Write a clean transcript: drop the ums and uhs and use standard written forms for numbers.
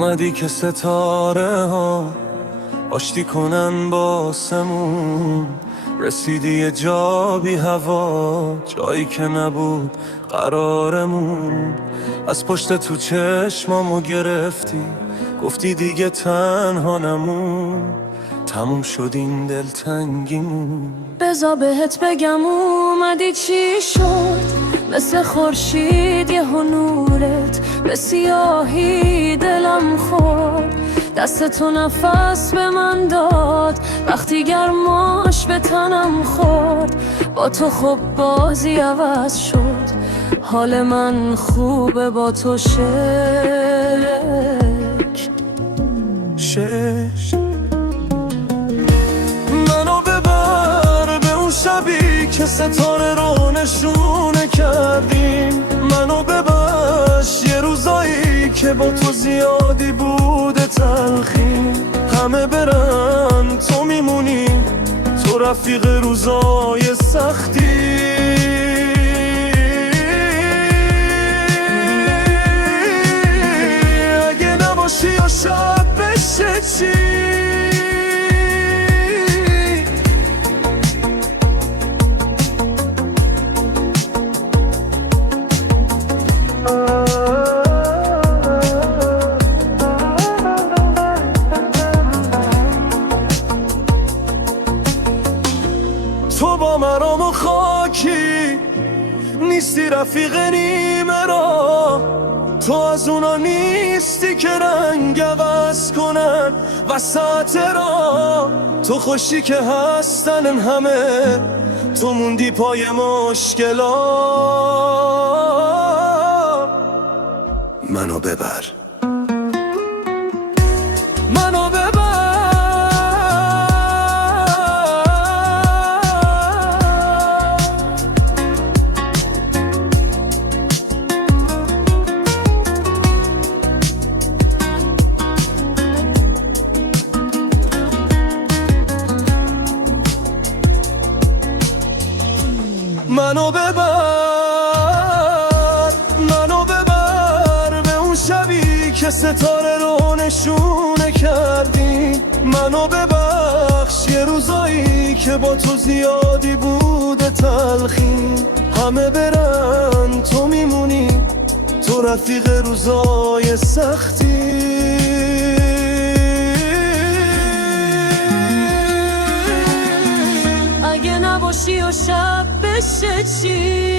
اومدی که ستاره ها آشتی کنن با آسمون، رسیدی یه جا بی هوا، جایی که نبود قرارمون. از پشت تو چشمامو گرفتی، گفتی دیگه تنها نمون، تموم شد این دلتنگیمون. بذار بهت بگم اومدی چی شد، مثل خورشید یه نورت به سیاهی دلم خورد. دستتو نفس به من داد وقتی گرماش به تنم خورد. با تو خب بازی عوض شد، حال من خوبه با تو شش منو ببر به اون شبی که ستاره رو نشونه کردیم. منو ببخش یه روزایی که با تو زیادی بوده تلخی. همه برن تو میمونی، تو رفیق روزای سختی. اگه نباشی یا شب بشه چی؟ تو با مرام و خاکی نیستی، رفیق نیمه را. تو از اونا نیستی که رنگ عوض کنن وسط را. تو خوشی که هستن همه، تو موندی پای مشکلات. منو ببر، منو ببر. منو ببر، منو ببر به اون شبی که ستاره رو نشونه کردی. منو ببخش یه روزایی که با تو زیادی بوده تلخی. همه برن تو میمونی، تو رفیق روزای سختی. اگه نباشی و شب بشه چی؟